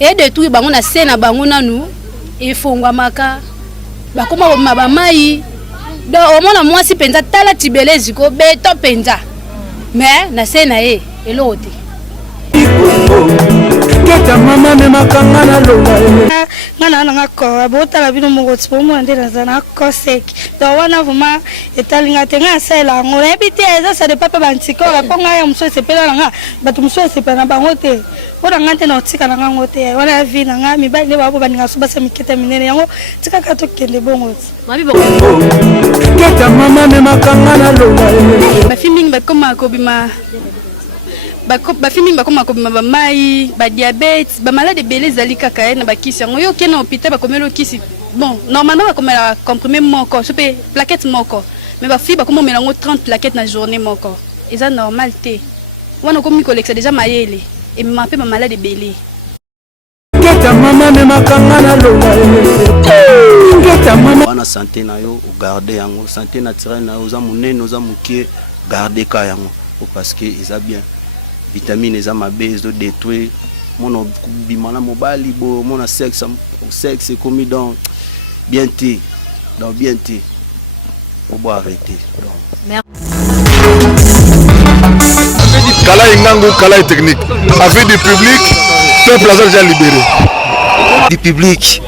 et détruire bango na scène bango nanu efongwa maka bakoma mabamai do omona mwasi penza tala tibelezi ko beto penza mais na scène e elote Keta mama me makanga na longa ngana nga ko abota la bino mo ko mo ndela zana ko sek do wana vuma etalinga tenga sela ngore biti eza sa de papa bantiko la konga ya mso sepela nga batu mso sepela bango te ora ngante na otika na ngo te wana vi na nga mi ba ne babo baninga so basa miketa minene yango tika ka to kende bongo mabi boko Keta mama me makanga na longa ba filming ba koma ko bima ba filming ba koma ko bima ba mai ba diabète ba malade belé zali kaka na ba kisi yango yo kena hôpital ba komelo kisi bon normalement ba komela comprimé moko sope plaquette moko mais ba fi ba komo melango 30 plaquettes na journée moko eza normal te wana komi collecte déjà mayele et m'appelle ma malade belé Keta mama me makanga na longa Keta mama wana santé na yo o garder yango santé naturelle na yo za munene oza mukie garder ka yango parce que eza bien vitamine eza mabe ezo détruire mon bimana mobali bo mon sexe commis dans bien té dans bien té on doit arrêter Kala ingangu kala technique avec du public peuple a déjà libéré du public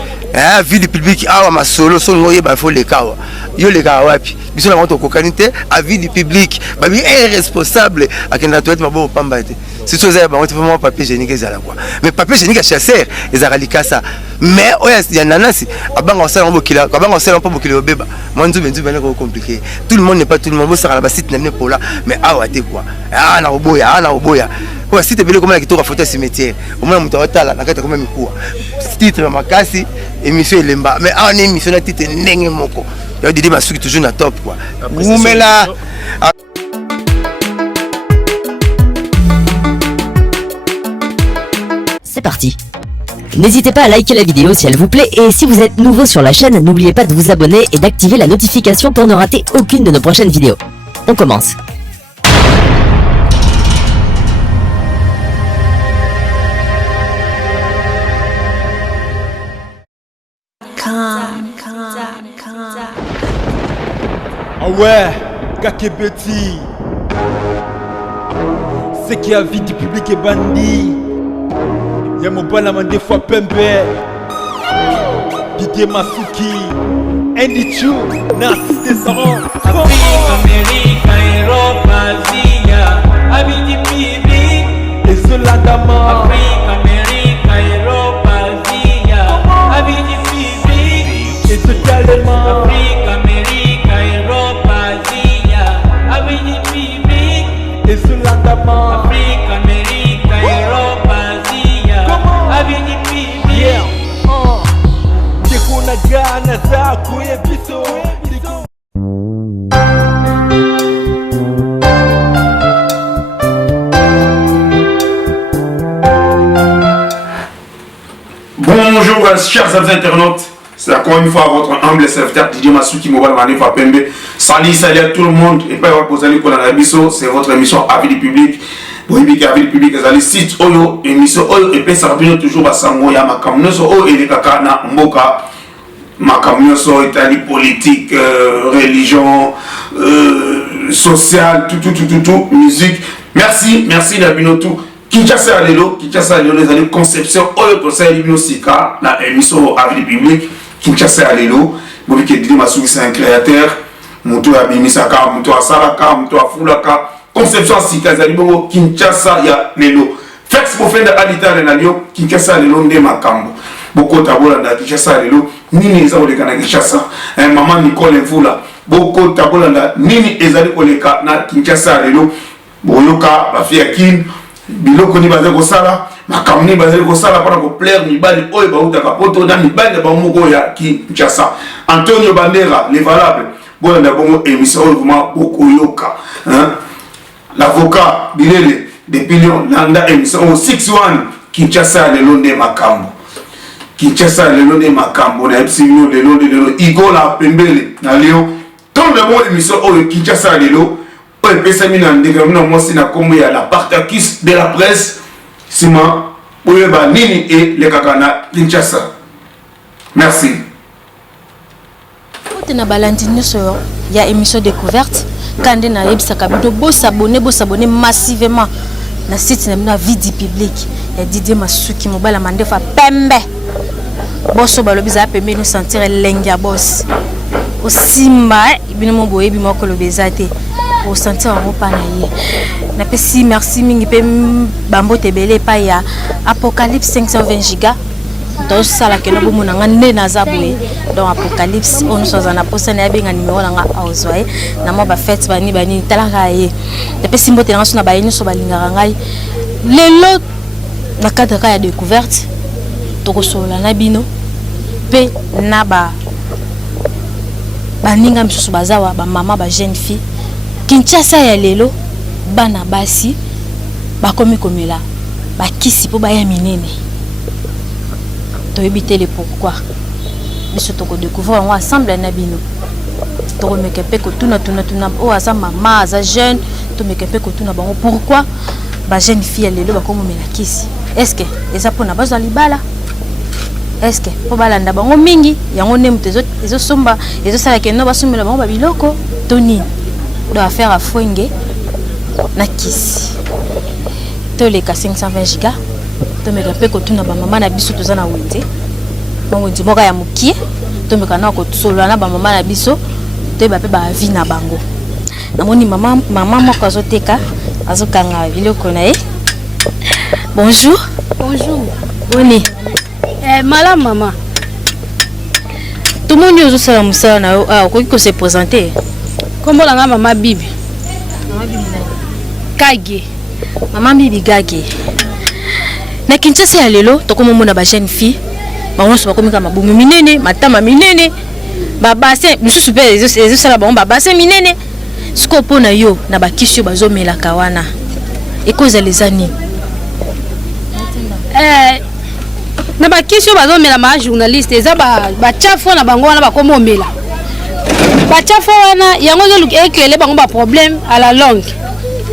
vie du public awa masolo so ngoye ba fo le kawa yo le kawa wapi biso na moto kokanite avis du public ba bi irresponsable akenda toete mabo pamba ete si tu as ba vraiment papier hygiénique ezala quoi mais papier hygiénique chasseur ezala likasa mais oya ya nanasi abanga osala mbokila abanga osala mpo bokila obeba mwanzu benzu bana ko compliqué tout le monde n'est pas tout le monde bosala ba site na pour là mais awa te quoi na oboya kwa site bele comme la kitoka photo cimetière au moins muto watala na kata comme mikuwa titre ya makasi émission elemba mais en émission na titre ndenge moko ya Didi Masuki toujours na top quoi oumela C'est parti. N'hésitez pas à liker la vidéo si elle vous plaît et si vous êtes nouveau sur la chaîne, n'oubliez pas de vous abonner et d'activer la notification pour ne rater aucune de nos prochaines vidéos. On commence. Ah ouais, Kakebeti. C'est qui a vie du public et bandit. Y'a mon balama des fois Pembe. Didier Masuki. Andy Chou, Narcisse Descendant. Afrique, Amérique, Europe, Asie, avis du public. Et cela d'amant. Afrique, Amérique, Europe, Asie, avis du public. Et ce calmement. Afrique, Amérique, Europe, Asie, avis du public. Et cela d'amant. Afrique, Amérique, Europe, Asie, avis du public. Yeah. Kuna gana za kuye biso. Bonjour chers internautes, c'est encore une fois votre humble serviteur Didier Masuki Mobile Manifa Pembe. Salut à tout le monde et pas vous allez pour la biso, c'est votre émission Avis du public. Boybi Avis du public, les site Oyo, émission Oyo et puis ça revient toujours à Sango ya makamno so Oyo et les kaka na mboka. Makamno so Italie politique, religion, social, tout, musique. Merci Nabinotou. Kinshasa Lelo, les années conception, Oyo conseil Sika, la émission Avis du public. Kinshasa Lelo, vous voyez que Didi Masuki c'est un créateur. Moutou Abimisaka, Moutou Asaraka, Moutou Afulaka. Conception Sika Zalibo, Kinshasa ya Lelo. Fex pour faire de Alita Renalio, Kinshasa Lelo nde makambo. Boko tabola na Kinshasa Lelo, nini eza oleka na Kinshasa. Maman Nicole Mvula, Boko tabola na nini ezali oleka na Kinshasa Lelo. Boyoka, bafia kin, biloko ni bazali kosala, makamni bazali kosala para ko plaire mibali oyo bauta kapoto na mibali ba moko ya Kinshasa. Antonio Bandera, les valables. Bon na bongo émission vraiment Boko yoka, hein. L'avocat Bilele depuis Lyon, Landa émission 61 Kinshasa Lelo nde makambo. Kinshasa Lelo nde makambo na Epsilon Lelo nde Igor la Pembele na Lyon. Tant le bon émission Kinshasa Lelo. Et puis ça m'a dit que nous avons la Partakis de la presse. Sima Boyeba nini et les kakana Kinshasa. Merci. Na balandine sur il y a émission découverte quand on a ebisaka bino bo s'abonner massivement na site na Vidi Public ya Didier Masuki mobala mandefa pembe boso balobi za pembe nous sentir lengia boss au simba bino mo boyebi moko lobezate au sentir en repas na ye na pesi merci mingi pe bambo tebele pa ya Apocalypse 520 giga donc ça la que nous bomo na nde na zabwe donc Apocalypse on nous en a posé na benga numéro na aozoe na mo ba fête bani talaka ye na pesi mbote na sona ba yini so balingaka ngai lelo na cadre ya découverte tokosola na bino pe na ba baninga msusu bazawa ba mama ba jeune fille Kinshasa ya lelo bana basi bakomi komela bakisi po baya minene to éviter les pourquoi biso to ko découvrir on ensemble na bino to ko mekepe ko tuna o aza mama aza jeune to mekepe ko tuna bango pourquoi ba jeune fille lelo bakomo mela kisi est-ce que eza pona bazo libala est-ce que po balanda bango mingi yango ne mutezo ezo somba ezo sala ke no basumela bango ba biloko to nini do affaire à fwenge na kisi to les 520 giga to mekepe ko tuna ba mama na biso tozana wende bango ndimoka ya mukie to mekana ko solo na ba mama na biso to ba pe ba vie na bango namoni mama moko azoteka azokanga biloko na ye. Bonjour. Bonjour. Boni. Madame maman. Tout le monde est au musala na ah ko se présenter. Comment la maman Bibi? Maman Bibi. Kage. Maman Bibi Gage. Na Kinshasa ya lelo tokoma mona ba jeune fille. Bango so bakomi kama bomu minene, matama minene. Ba bassin bisusu pe ezo sala bango ba bassin minene. Siko pona yo na ba kisho bazomela kawana. Ekoza les années. Na ba kisho bazomela ma journaliste eza ba chafo na bango wana bakomo mela. Ba chafo wana yango zo ekele bango ba problème à la longue.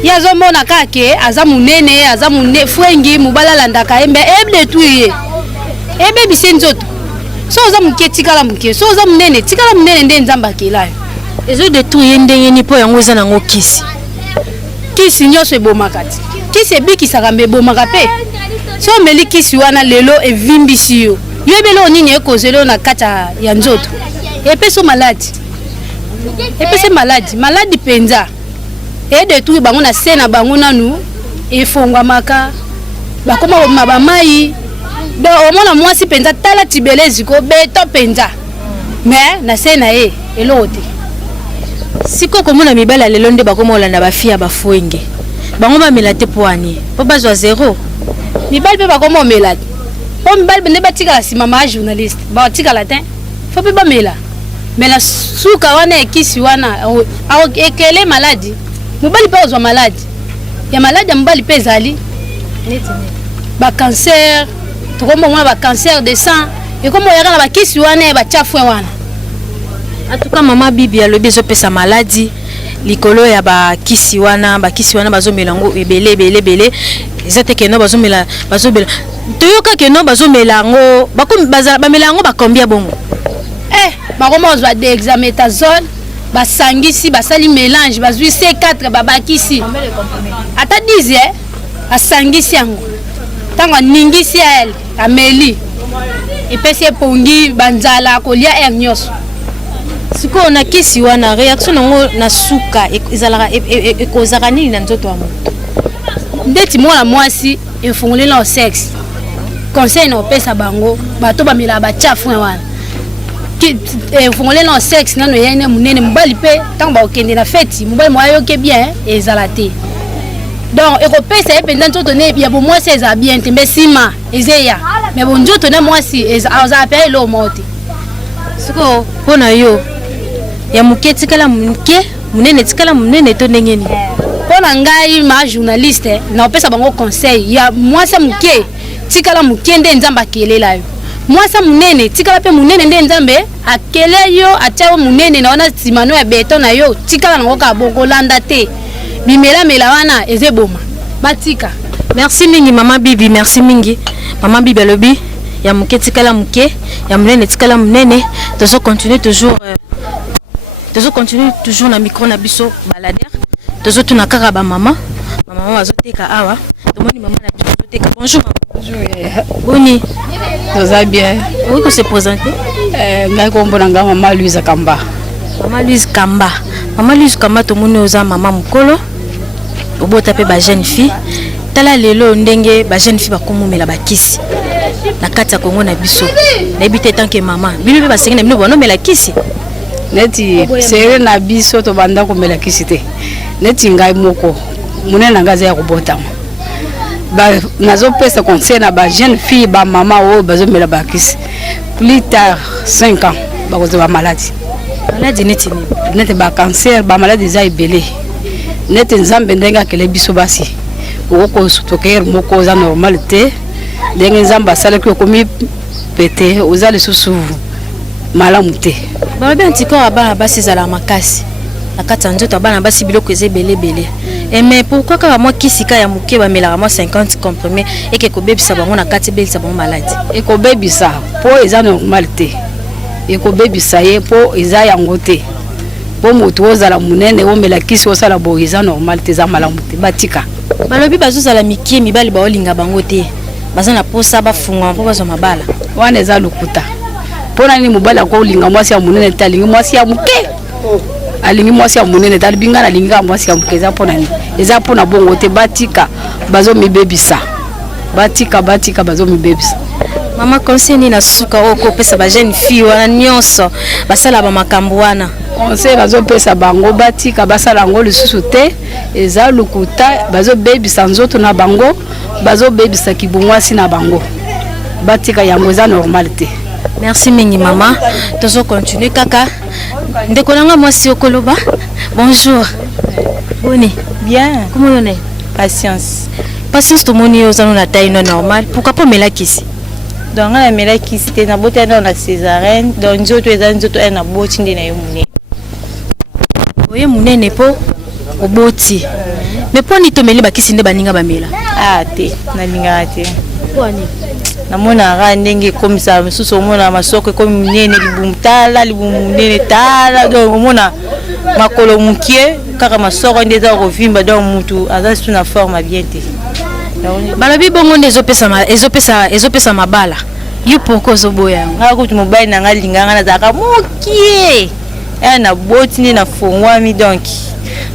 Ya zo mona kake aza munene fwengi mubala landaka embe ebde tuye. Ebe bisenzoto. So za muke tikala muke, so za munene tikala munene nde nzamba kelayo. Ezo de tuye ndenge ni po yango za nango kisi. Kisi nyoso ebomakati. Kisi ebikisaka mbe bomaka pe. So meli kisi wana lelo evimbisi yo. Yo ebelo nini ekozelo na kata ya nzoto. Epeso maladi. Epese maladi penza. Et de tout bango na sena bango nanu efongwa maka bakoma mabamai do omona mwasi penza tala tibelezi ko beto penza mais na sena elote siko komona mibala lelo nde bakoma olanda bafia bafwenge bango bamela te poani po bazwa zéro mibali pe bakoma omela po mibali ne batika la sima ma journaliste ba tika la tin fo pe bamela mais la suka wana ekisi wana ekele maladi mobali pe ozwa maladi ya maladi ya mobali pe ezali ba cancer tokombo mwana ba cancer de sang ekomo yaka na bakisi wana ba chafu wana en tout cas mama Bibi alobi ezopesa maladi likolo ya bakisi wana bazomela ngo ebele ezate keno bazomela toyoka keno bazomela ngo bamela ngo bakombia bongo bakoma ozwa de hexaméthasone basangisi basali mélange bazwi C4 babakisi ata 10 asangisi yango tango ningisi elle ameli epesi epongi banzala kolia air nyos siko na kisi wana réaction nango na suka ezalaka ekozaka nini na nzoto wa moto ndeti mwana mwasi efungolela o sexe conseil na opesa bango bato bamela bachafu wana fongole na sexe nano yene munene mobali pe tango ba okende na fête mobali moyo ke bien ezala te donc ekopesa ependa nzoto ne ya bo mwasi eza bien te mbe sima ezeya mais bon nzoto na mwasi aza pe lo moti siko pona yo ya muke tikala muke munene tikala munene to ndengeni pona ngai ma journaliste na opesa bango conseil ya mwasi muke tikala muke nde nzamba kelela yo mwasa munene tikala pe munene nde nzambe akele yo atao munene na wana simano ya beton na yo tikala nango ka bongo landa te bimela wana ezeboma batika Merci mingi maman Bibi, merci mingi. Maman Bibi alobi ya muke tikala muke, ya munene tikala munene. Toujours continuer toujours na micro na biso balader. Toujours tuna kaka ba maman. Maman azoteka awa. Tomoni maman na biso azoteka. Bonjour. Bonjour. Boni. Ça va bien. Oui, que se présenter. Ngai kombonanga Maman Louise Kamba. Maman Louise Kamba. Maman Louise Kamba tomoni oza maman mukolo. Obota pe ba jeune fille. Tala lelo ndenge ba jeune fille bakomomela bakisi. Na kati ya Kongo na biso. Na ebite tant que maman. Bino pe basengi na bino bonomela kisi. Neti sere na biso to banda komela kisi te. Neti ngai moko. Munene ngaza ya kobota. Ba nazo pesa conseil na ba jeune fille ba maman o bazomela bakisi. Plus tard 5 ans bakoze ba maladie. Maladie neti ni. Neti ba cancer ba maladie za ibele. Neti nzambe ndenga kele biso basi. Oko sutoker moko za normalité. Ndenge nzamba sala ki okomi pété oza le susu malamu te. Ba bien anticorps abana basi zala makasi. Na kati nzoto abana basi biloko ezebele bele. Et mais pourquoi quand moi kisika ya muke ba melaka moi 50 comprimés et que kobebisa bango na kati belisa bango maladie. Et kobebisa po eza normalité. Et kobebisa ye po eza yango te. Po moto ozala munene o melakisi osala bo eza normalité za malamu te batika. Balobi bazozala mikie mibali ba olinga bango te. Bazana posa bafunga po bazo mabala. Wana eza lukuta. Pona ni mobala ko olinga mwasi ya munene talingi mwasi ya muke. Alingi mwasi ya munene talibinga na linga mwasi ya muke eza pona ni. Eza pona bongo te batika bazo mibebisa. Batika bazo mibebisa. Mama conseil ni na suka oko pesa ba jeune fille wana nyonso basala ba makambo wana. Conseil bazo pesa bango batika basala ngo lisusu te eza lukuta bazo bebisa nzoto na bango bazo bebisa kibungwasi na bango. Batika yango eza normalité. Merci mingi maman. Toujours continuer kaka. Ndeko nanga mwasi okoloba. Bonjour. Boni. Bien. Comment on est? Patience. Patience to moni ozano na taille non normale. Pourquoi pas melakisi? Donc na melakisi te na bota na césarienne. Donc nzoto eza nzoto na boti ndi na yo munene. Oye munene po oboti. Mais po ni to meli bakisi nde baninga bamela. Ah te, na linga te. Kwani? Namona ra ndenge komisa misusu omona masoko ko munene libumtala libumunene tala donc omona makolo mukie kaka masoko ndeza rovimba donc mutu azasu na forme bien te. Balobi bongo nde ezopesa mabala. Yo poko zoboya. Nga kutu mobali na nga linganga na zaka mukie. Na boti ni na fongwami donc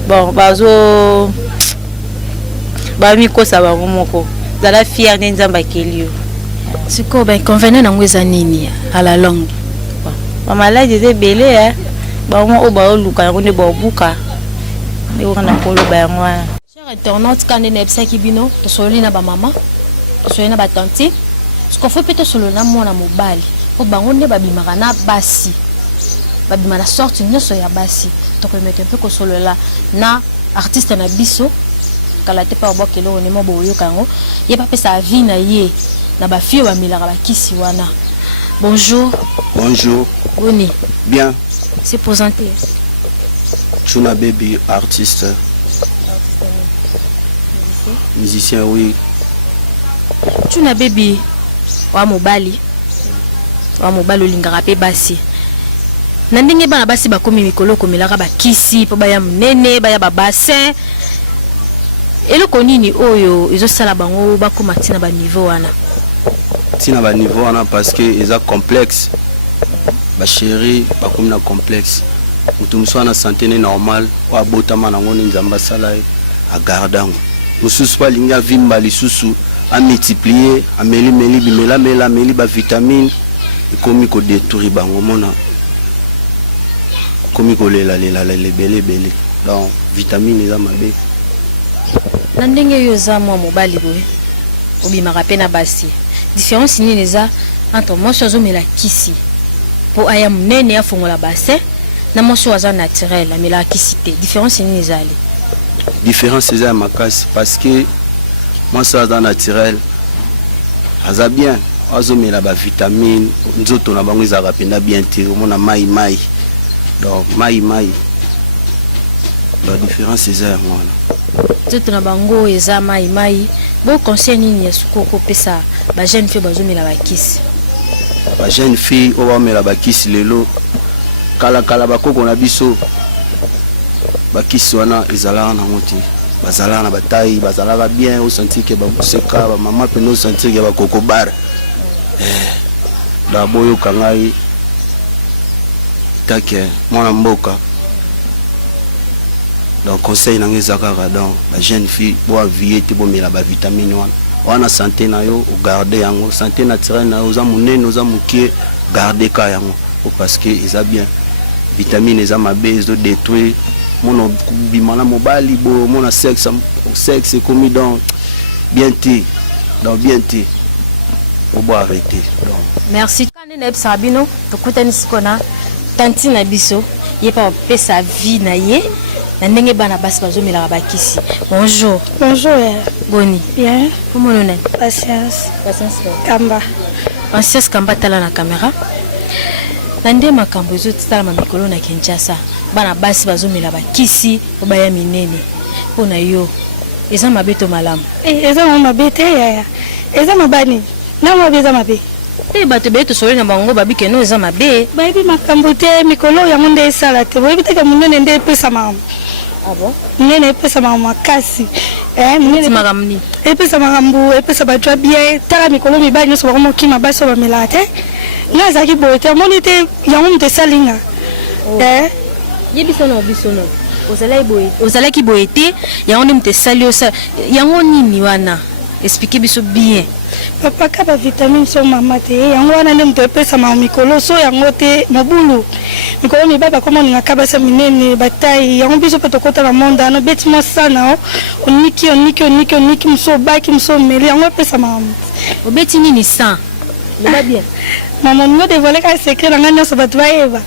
bon bazo mi kosa bango moko. Zala fier ne nzamba kelio. Siko ba inconvénient na ngweza nini à la longue. Ba maladie ze belé ba mo o ba oluka yango ne ba buka. Ne wana kolo ba yango. Cher internaute quand ne ebsa kibino to soli na ba mama, to soli na ba tante. Ce qu'on fait peut-être solo na mwana mobali. Po bango ne ba bimaka na basi. Ba bimana sorti nyoso ya basi. To permettre un peu ko solo la na artiste na biso. Kala te pa bokelo on mo boyo kango. Ye pa pesa vie na ye. Na ba fille wa milaka ba kisi wana. Bonjour. Bonjour. Boni. Bien. C'est présenté. Chuna Baby, artiste. Musicien, oui. Chuna Baby, wa mobali. Wa mobali olingaka pe basi. Na ndenge bana basi bakomi mikolo komelaka ba kisi po baya munene, baya ba bassin. Eloko nini oyo ezosala bango bakoma tina ba niveau wana? Tina ba niveau wana parce que eza complexe. Ba chérie bakomi na complexe. Mutu muso na santé normal wa botama nango ni nzamba sala a gardango. Mususu pa linga vimba lisusu a multiplier a meli bimela meli ba vitamine ekomi ko détruire bango mona. Komi ko lela belé. Donc vitamine eza mabe. Na ndenge yo za mwa mobali boye obimaka pe na basi différence nini eza entre mwasi azomela kisi po aya munene afongola bassin na mwasi aza naturel amela kisi te différence nini ezali? Différence eza makasi parce que mwasi aza naturel aza bien azomela ba vitamine nzoto na bango ezaka penda bien te omona mai donc mai la différence eza wana. nzoto na bango eza mai bo conseil nini ya suko kopesa ba jeune fille bazomela bakisi ba jeune fille oyo bamela bakisi lelo kala bakoko na biso bakisi wana ezalaka nango te bazalaka na bataille bazalaka bien osentir ke bamoseka bamama mpena osentir ke bakoko bara da boyoka ngai take mwana mboka donc conseil nange eza kaka donc ba jeune fille boavie te bomela bavitamine wana santé na yo ogarde yango santé naturelle na yo oza monene oza mokie garde ka yango parce que eza bien vitamine eza mabe ezodétruire mona bima na mobali bo mona sexe ekomi donc bien te obo arrêter donc merci kane na ebisa bino tokutani sikona tanti na biso ye pa pesa vie na ye na ndenge bana basi bazomelaka bakisi. Bonjour. Boni. Bien. Comment on est? Patience Kamba. Patience Kamba tala na caméra. Nande makambo ezotala ma mikolo na Kinshasa bana basi bazomela bakisi obaya minene pona yo eza mabeto malamu eza mabete ya eza mabani na mabeza mabe bato beto solo na bango babike no eza mabe bayibi makambo te mikolo yango nde esala te boyebi te ke munene nde epesa makambo. Ah bon? Munene epesa makambo makasi munene makambo epesa makambo epesa bato bien tala mikolo mibali nyonso bakomokima basi bamela te nga zaki boye te amoni te yango moto esalinga yebisono ozalaki boye te yango nde moto esali osala yango nini wana explique biso bien papa ka bavitamine so mama te yango wana nde moto epesama mikolo so yango te mobulu mikolo mibali bakomoningaka basa minene batai yango biso mpe tokota na monde ano beti mosana oniki moso obaki moso omeli yango epesama obeti nini san loba bien mama oningo dévoile ka secret na nga nyonso bato bayeba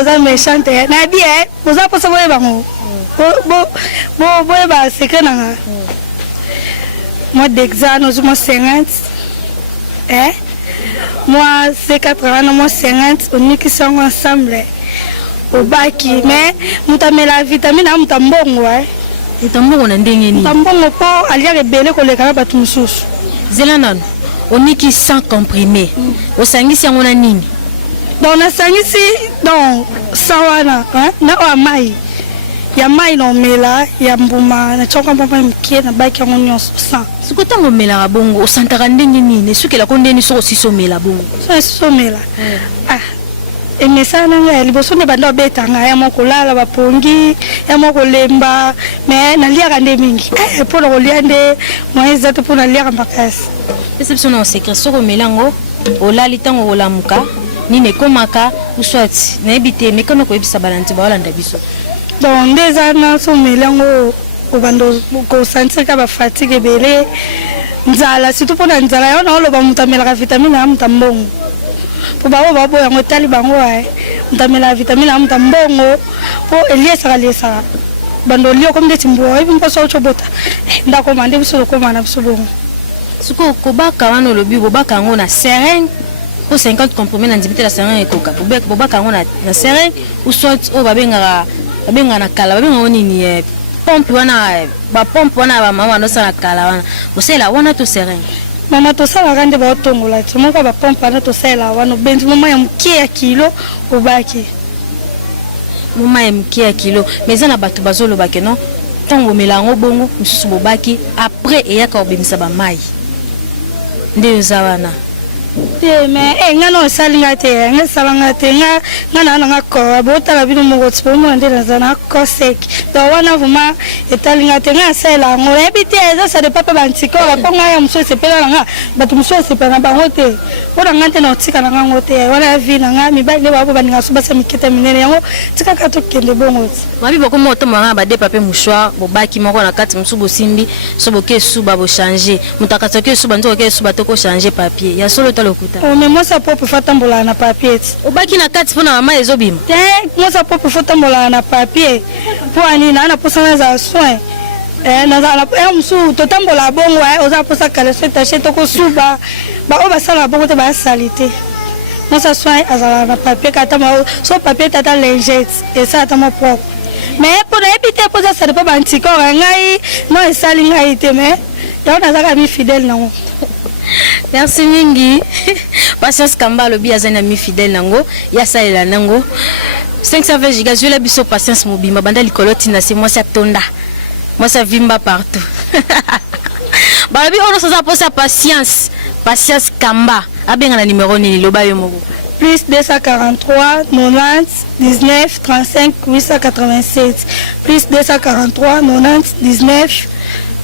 oza méchante na bien oza mposa boyeba ngo boyeba secret na nga moi d'examen aux moins 50 moi C80 moins 50 on est qui sont ensemble au baki mais mutamela la vitamine à mutambongo mutambongo na ndenge ni mutambongo po alia rebele koleka ba tumususu zela nano on est qui sans comprimé au sangisi yango na nini donc na sangisi donc sawana na o mai ya mai no mela ya mbuma na choka papa mkie na baki yango nyonso sans sikotango mela bongo osantaka ndenge nini sukela ko ndeni soko siso mela bongo so mela emesana nga liboso ne bando betanga ya moko lala bapongi ya moko lemba mais na liaka nde mingi pour le liande moi zato pour na liaka makasi perception na secret soko melango olali tango olamuka nini komaka uswati na ebite mekano ko ebisa balanti ba olanda biso donc des années so melango obando ko sentir ka ba fatigue belé nzala surtout pour nzala yo na loba mutamela vitamine ya mutambongo po ba bo yango tali bango mutamela vitamine ya mutambongo po eliesa bando lio comme des timbo ebi mposo chobota ndako mande biso ko mana biso bongo suko ko baka wana lobi bo baka ngo na seringue ko 50 comprimés na ndibite la seringue ekoka bo baka ngo na seringue ou soit o babenga na kala babenga nini pompe wana ba pompe wana ba mama no sala kala wana bosela wana to seringue mama to sala rande ba otongola ti moko ba pompe wana to sala wana benzi mama ya mkie ya kilo obaki mama ya mkie ya kilo mais na bato bazolo bake non tango melango bongo misusu bobaki après eyaka obimisa ba mai nde zawana mais nga no salinga te nga salanga te nga na ko abota bino mo gotsi mo ndela zana ko sek do wana vuma etalinga te nga sela ngo ebite eza sa de papa bantiko la ponga ya mso sepela nga batu mso sepela ba hote ora ngante no tika na ngo te wana vina nga mi ba le babo baninga so basa miketa minene yango tika ka to kende bongo mabi boko moto manga ba de papa mouchoir bo baki moko na kati mso bo simbi so bo ke suba bo changer mutakata ke suba ndo ke suba to ko changer papier ya solo talokuta mais moi ça peut faire tambola na papier obaki na kati pona mama ezobima moi ça peut faire tambola na papier pour ani na posana za soin na za msu to tambola bongo oza posa kala se taché to ko suba ba o ba sala bongo te ba salité moi ça soin azala na papier kata ma so papier tata lingette et ça tata ma propre mais pour éviter pour ça ça dépend anticorps ngai non esali ngai te mais donc nazaka mi fidèle nango. Merci mingi. Patience Kamba lobi azana mi fidèle nango ya salela nango 520 gigas je la biso patience mobima banda likoloti na c'est moi ça tonda moi ça vimba partout. Balobi ono ça pour sa patience Kamba abenga na numéro ni loba yo moko plus 243 90 19 35 887 plus 243 90 19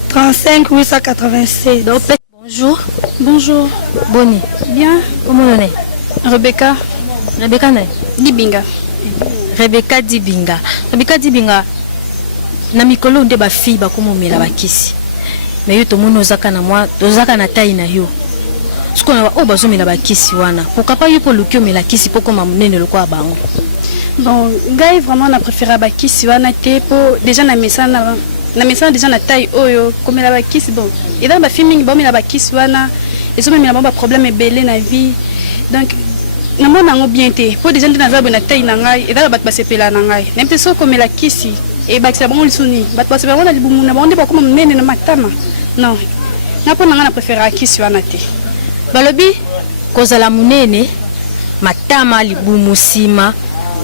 35 887. Donc bonjour. Bonjour. Boni. Bien. Comment on est? Rebecca. Rebecca ne? Dibinga. Rebecca Dibinga. Rebecca Dibinga. Na mikolo nde ba fille ba komomela ba kisi. Mais yo to mono zaka na moi, to zaka na taille na yo. Siko na o bazomela ba kisi wana. Pourquoi pas yo po lukio mela kisi poko mamunene lokwa bango. Bon, ngai vraiment na préféré ba kisi wana te po déjà na mesana déjà na taille oyo komela ba kisi bon. Et dans ba filming ba mela ba kisi wana, et so mela ba problème ebele na vie. Donc na mona ngo bien te. Po déjà na na taille na ngai et dans ba sepela na ngai. Même te so komela kisi et ba kisa bango lisuni. Ba sepela wana libumu na bonde ba ko mnene na matama. Non. Na po na préféré kisi wana te. Balobi kozala munene matama libumu sima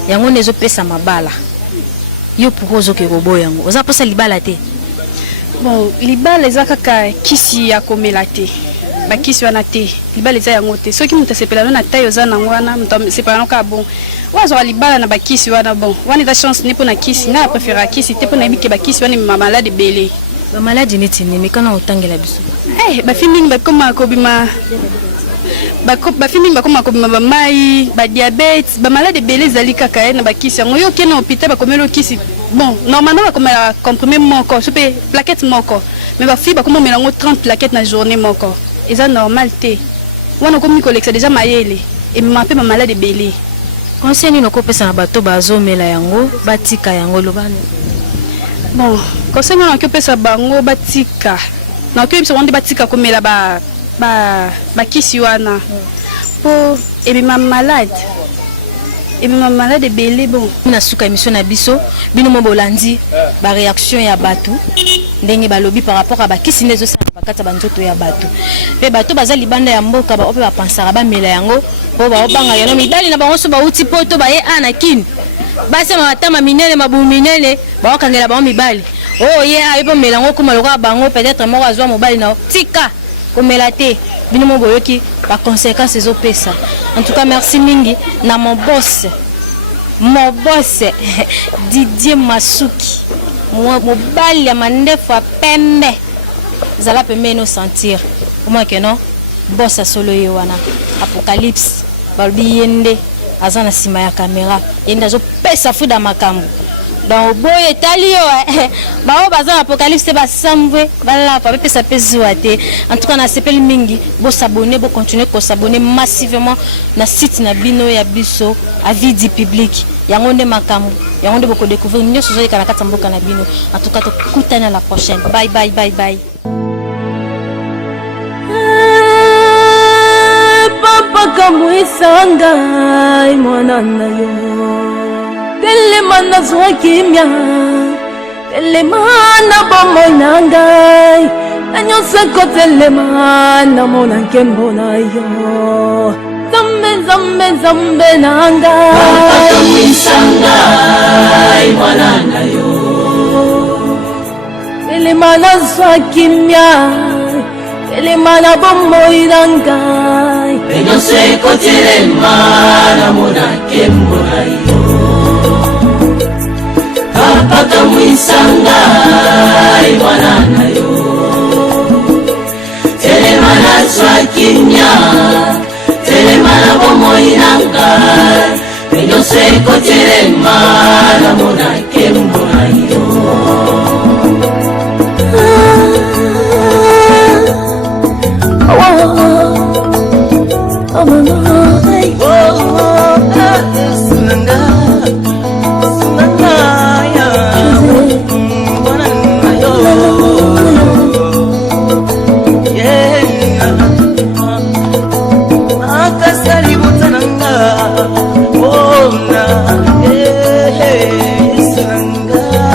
yango nezo pesa mabala yo pukozo ke robo yango oza posa libala te. Bon libala eza kaka kisi ya komela te ba kisi wana te libala eza yango te soki muta sepela na taille oza na wana muta sepela na ka bon wazo libala na ba kisi wana bon wana da chance ne pona kisi na préférer kisi te pona bike ba kisi wana ma malade belé ba malade neti ne kana otangela biso ba filming ba koma kobima ba filming ba koma kobima ba mai ba diabète ba malade belé zali kaka na ba kisi yango yo kena hôpital ba komelo kisi bon normalement ba koma comprimé moko super plaquette moko mais ba fi ba koma melango 30 plaquettes na journée moko eza normal te wana komi collecte déjà mayele et m'appelle ma malade belé conseil ni noko pesa na bato bazomela yango batika yango lobano. Bon, conseil na ko pesa bango batika na ko pesa wande batika komela ba kisi wana po et ma malade belé bon na suka émission na biso bino mo bolandi ba réaction ya bato ndenge balobi par rapport à ba kisi nezo sa bakata banzoto ya bato pe bato bazali banda ya mboka ba ope ba pensara ba mela yango po ba obanga yana midali na bango so ba uti poto ba ye ana kin basa matama minene mabu minene ba okangela ba mibali oh ye ayo melango kuma loka bango peut-être moko azwa mobali na tika komela te bino mo boyoki ba conséquences zo pesa. En tout cas merci mingi na mon boss Didier Masuki mobali ya mandefu pembe zala pembe no sentir comment que non boss solo ye wana apocalypse balbi yende azana sima ya caméra yenda zo pesa fuda makambo donc boye talio bao bazana apocalypse ba sambwe bala pa pesa pesa te. En tout cas na sepel mingi bo s'abonner bo continuer ko s'abonner massivement na site na bino ya biso avis du public yango nde makambo yango nde boko découvrir nyoso zo kana kata mboka na bino. En tout cas to kutana la prochaine. Bye bye bye bye. Papa kamuisanga mwana na yo telemana zwa kimya telemana bomonanga anyose ko telemana mona nkembo na yo zambe nanga Papa kamuisanga mwana na yo telemana zwa kimya telemana bomonanga anyose ko telemana mona nkembo na yo Papa kamuisanga mwana na yo telemana zwa kimya telemana bomoinanga anyose ko telemana mona nkembo na yo Sangha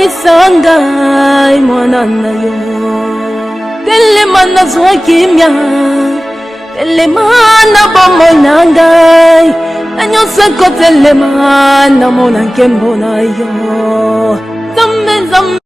obongisa ngai mwana na yo telema nazwa kimia telema na bomoi na ngai na nyonso ekotelema namona nkembo na yo Zambe